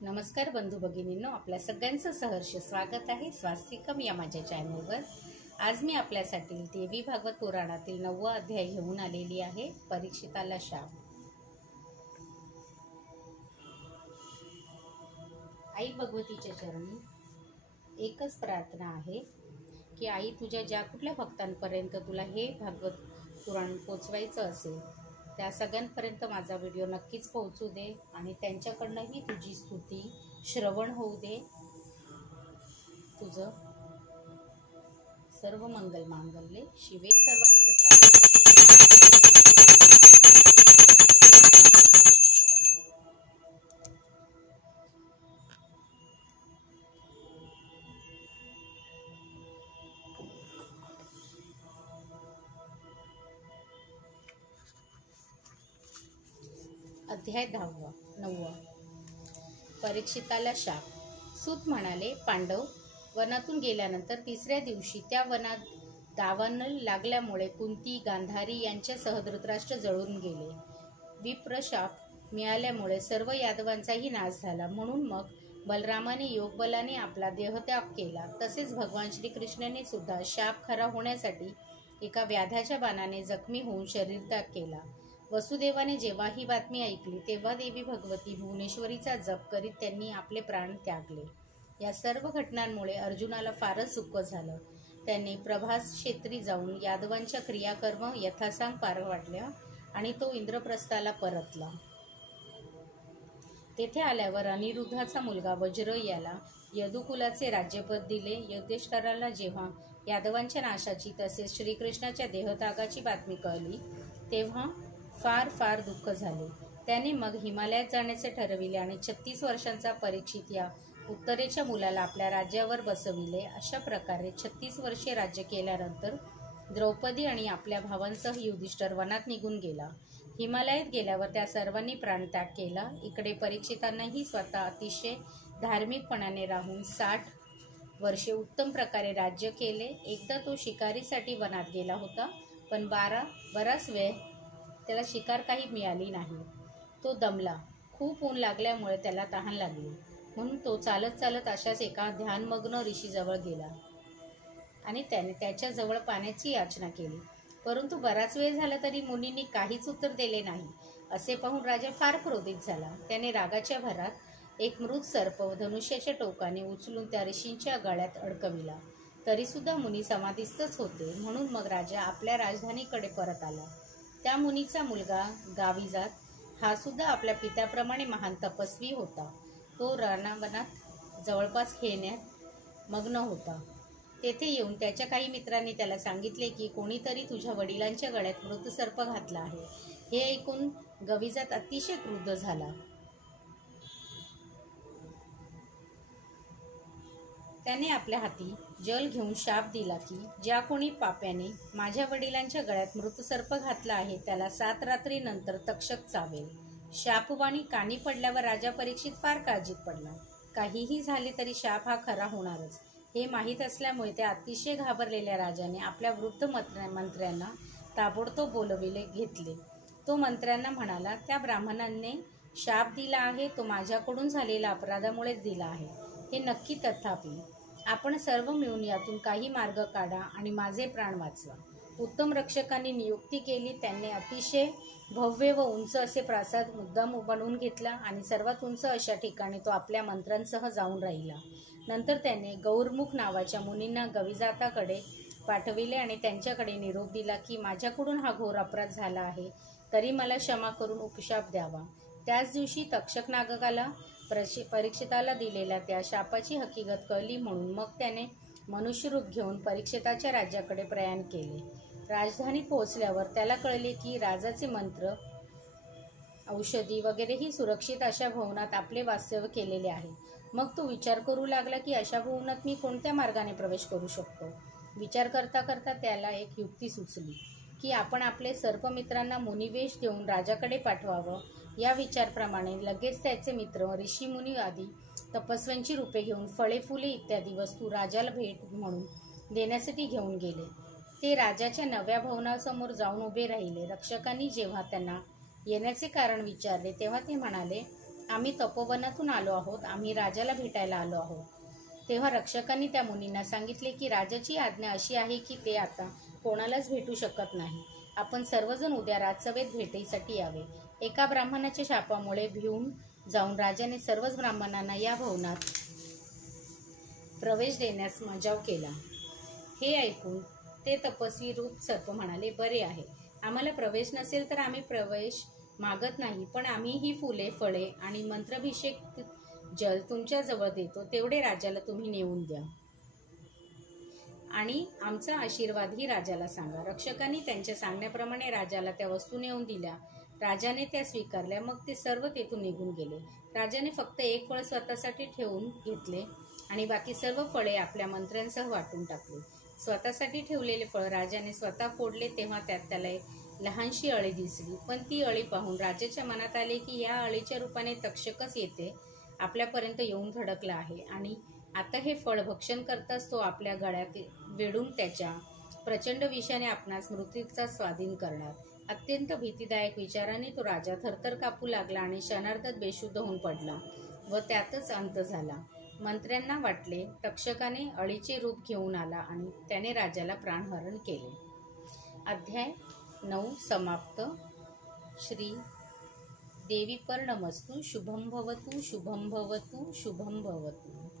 नमस्कार बंधू भगिनींनो, आपल्या सगळ्यांचं सहर्ष स्वागत आहे स्वास्तिकम या माझ्या चॅनलवर। आज मी आपल्यासाठी देवी भागवत पुराणातील 9वा अध्याय घेऊन आलेली आहे, परीक्षिताला शाप। आई भगवतीच्या चरणी एकच प्रार्थना आहे की आई, तुझ्या ज्या कुठल्या भक्तांपर्यंत तुला हे भागवत पुराण पोचवायचं असेल त्या सगळ्यांपर्यंत माझा व्हिडिओ नक्कीच पोहोचू दे आणि त्यांच्याकडनंही तुझी स्तुती श्रवण होऊ दे। तुझं सर्व मंगल मांगल्ये शिवे सर्वार्थ साधिके। अध्याय 9वा। परीक्षिताला शाप। सूत म्हणाले, पांडव वनातून गेल्यानंतर तिसऱ्या दिवशी त्या वनात दावानळ लागल्यामुळे कुंती गांधारी यांच्यासह धृतराष्ट्र जळून गेले। विप्र शाप मिळाल्यामुळे सर्व यादवांचाही नाश झाला। म्हणून मग बलरामाने योगबलाने आपला देहत्याग केला। तसेच भगवान श्रीकृष्णाने सुद्धा शाप खरा होण्यासाठी एका व्याधाच्या बाणाने जखमी होऊन शरीरत्याग केला। वसुदेवाने जेव्हा ही बातमी ऐकली तेव्हा देवी भगवती भुवनेश्वरीचा जप करीत त्यांनी आपले प्राण त्यागले। या सर्व घटनांमुळे अर्जुनाला फारच दुःख झालं। त्याने प्रभास क्षेत्री जाऊन यादवांच्या क्रियाकर्म यथासांग पार पाडल्या आणि तो इंद्रप्रस्थाला परतला। तेथे आल्यावर अनिरुद्धाचा मुलगा वज्र याला यदुकुलाचे राज्यपद दिले। युधिष्ठिराला जेव्हा यादवांच्या नाशाची तसेच श्रीकृष्णाच्या देहत्यागाची बातमी कळली तेव्हा फार दुःख झाले। त्याने मग हिमालयात जाण्याचे ठरविले आणि 36 वर्षांचा परीक्षित या उत्तरेच्या मुलाला आपल्या राज्यावर बसविले। अशा प्रकारे 36 वर्षे राज्य केल्यानंतर द्रौपदी आणि आपल्या भावांसह युधिष्ठिर वनात निघून गेला। हिमालयात गेल्यावर त्या सर्वांनी प्राणत्याग केला। इकडे परीक्षितांनाही स्वतः अतिशय धार्मिकपणाने राहून 60 वर्षे उत्तम प्रकारे राज्य केले। एकदा तो शिकारीसाठी वनात गेला होता, पण बराच वेळ त्याला शिकार काही मिळाली नाही। तो दमला। खूप ऊन लागल्यामुळे त्याला तहान लागली, म्हणून तो चालत अशाच एका ध्यानमग्न ऋषीजवळ गेला आणि त्याने त्याच्याजवळ पाण्याची याचना केली। परंतु बराच वेळ झाला तरी मुनींनी काहीच उत्तर दिले नाही। असे पाहून राजा फार क्रोधित झाला। त्याने रागाच्या भरात एक मृत सर्प धनुष्याच्या टोकाने उचलून त्या ऋषींच्या गळ्यात अडकविला। तरी सुद्धा मुनी समाधीस्थच होते। म्हणून मग राजा आपल्या राजधानीकडे परत आला। त्या मुनीचा मुलगा गाविजात हा सुद्धा आपल्या पित्याप्रमाणे महान तपस्वी होता। तो वनात जवळपास खेळण्यात मग्न होता। तेथे येऊन त्याच्या काही मित्रांनी त्याला सांगितले की कोणीतरी तुझ्या वडिलांच्या गळ्यात मृत सर्प घातला आहे। हे ऐकून गाविजात अतिशय क्रुद्ध झाला। त्याने आपल्या हाती जल घेऊन शाप दिला की ज्या कोणी पाप्याने माझ्या वडिलांच्या गळ्यात मृत सर्प घातला आहे त्याला 7 रात्रीनंतर तक्षक चावेल। शापवाणी कानी पडल्यावर राजा परीक्षित फार काळजीत पडला। काहीही झाले तरी शाप हा खरा होणारच हे माहीत असल्यामुळे त्या अतिशय घाबरलेल्या राजाने आपल्या वृद्ध मंत्र्यांना ताबडतोब बोलविले घेतले। तो मंत्र्यांना म्हणाला, त्या ब्राह्मणाने शाप दिला आहे तो माझ्याकडून झालेल्या अपराधामुळेच दिला आहे हे नक्की। तथापि आपण सर्व मिळून यातून काही मार्ग काढा आणि माझे प्राण वाचवा। उत्तम रक्षकांनी नियुक्ती केली। त्यांनी अतिशय भव्य व उंच असे प्रासाद मुद्दाम बनवून घेतला आणि सर्वात उंच अशा ठिकाणी तो आपल्या मंत्र्यांसह जाऊन राहिला। नंतर त्याने गौरमुख नावाच्या मुनींना गाविजाताकडे पाठविले आणि त्यांच्याकडे निरोप दिला की माझ्याकडून हा घोर अपराध झाला आहे, तरी मला क्षमा करून उपशाप द्यावा। त्याच दिवशी तक्षक नागाला परीक्षिताला दिलेल्या त्या शापाची हकीकत कळली। म्हणून मग त्याने मनुष्यरूप घेऊन परीक्षिताच्या राज्याकडे प्रयाण केले। राजधानीत पोहोचल्यावर त्याला कळले की राजाचे मंत्र औषधी वगैरेही सुरक्षित अशा भवनात आपले वास्तव्य केलेले आहे। मग तो विचार करू लागला की अशा भवनात मी कोणत्या मार्गाने प्रवेश करू शकतो। विचार करता त्याला एक युक्ती सुचली की आपण आपले सर्प मित्रांना मुनिवेश देऊन राजाकडे पाठवावं। या विचारप्रमाणे लगेच त्याचे मित्र ऋषीमुनी आदी तपस्व्यांची रूपे घेऊन फळे फुले इत्यादी वस्तू राजाला भेट म्हणून देण्यासाठी घेऊन गेले। ते राजाच्या नव्या भवनासमोर जाऊन उभे राहिले। रक्षकांनी जेव्हा त्यांना येण्याचे कारण विचारले तेव्हा ते म्हणाले, आम्ही तपोवनातून आलो आहोत, आम्ही राजाला भेटायला आलो आहोत. तेव्हा रक्षकांनी त्या मुनींना सांगितले की राजाची आज्ञा अशी आहे की ते आता कोणालाच भेटू शकत नाही. आपण सर्वजण उद्या राजसभेत भेटीसाठी यावे. एका ब्राह्मणाच्या शापामुळे भिवून जाऊन राजाने सर्वच ब्राह्मणांना या भवनात प्रवेश देण्यास मजाव केला. हे ऐकून ते तपस्वी रूप सर्प म्हणाले, बरे आहे, आम्हाला प्रवेश नसेल तर आम्ही प्रवेश मागत नाही, पण आम्ही ही फुले, फळे आणि मंत्राभिषेक जल तुमच्या जवळ देतो, तेवढे राजाला तुम्ही नेऊन द्या आणि आमचा आशीर्वादही राजाला सांगा. रक्षकांनी त्यांच्या सांगण्याप्रमाणे राजाला त्या वस्तू नेऊन दिल्या. राजाने त्या स्वीकारल्या. मग ते सर्व तेथून निघून गेले. राजाने फक्त एक फळ स्वतःसाठी ठेवून घेतले आणि बाकी सर्व फळे आपल्या मंत्र्यांसह वाटून टाकली. स्वतःसाठी ठेवलेले फळ राजाने स्वतः फोडले तेव्हा त्यात त्याला एक लहानशी अळी दिसली. पण ती अळी पाहून राजाच्या मनात आले की या अळीच्या रूपाने तक्षकच येते आपल्यापर्यंत येऊन धडकला आहे आणि आता हे फळ भक्षण करताच तो आपल्या गळ्यात वेढून त्याच्या प्रचंड विषाने आपणास मृत्यूचा स्वाधीन करणार. अत्यंत भीतीदायक विचाराने तो राजा थरथर कापू लागला आणि क्षणार्धात बेशुद्ध होऊन पडला व त्यातच अंत झाला. मंत्र्यांना वाटले तक्षकाने अळीचे रूप घेऊन आला आणि त्याने राजाला प्राणहरण केले. अध्याय 9 समाप्त. श्री देवी पर्णमस्तु. शुभं भवतु, शुभं भवतु, शुभं भवतु.